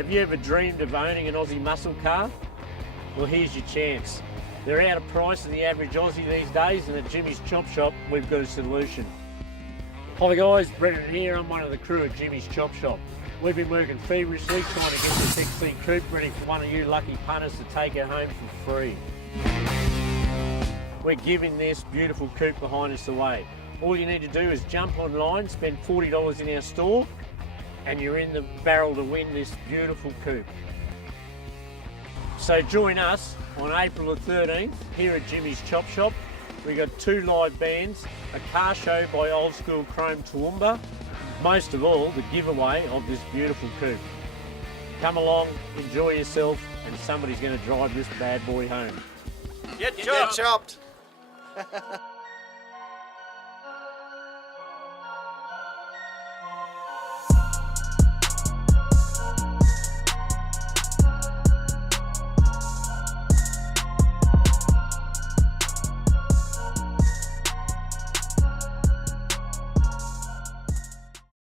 Have you ever dreamed of owning an Aussie muscle car? Well, here's your chance. They're out of price of the average Aussie these days, and at Jimmy's Chop Shop, we've got a solution. Hi guys, Brendan here. I'm one of the crew at Jimmy's Chop Shop. We've been working feverishly trying to get this XC Coupe ready for one of you lucky punters to take it home for free. We're giving this beautiful coupe behind us away. All you need to do is jump online, spend $40 in our store, and you're in the barrel to win this beautiful coupe. So join us on April the 13th here at Jimmy's Chop Shop. We've got 2 live bands, a car show by Old School Chrome Toowoomba, most of all the giveaway of this beautiful coupe. Come along, enjoy yourself, and somebody's going to drive this bad boy home. Get chopped!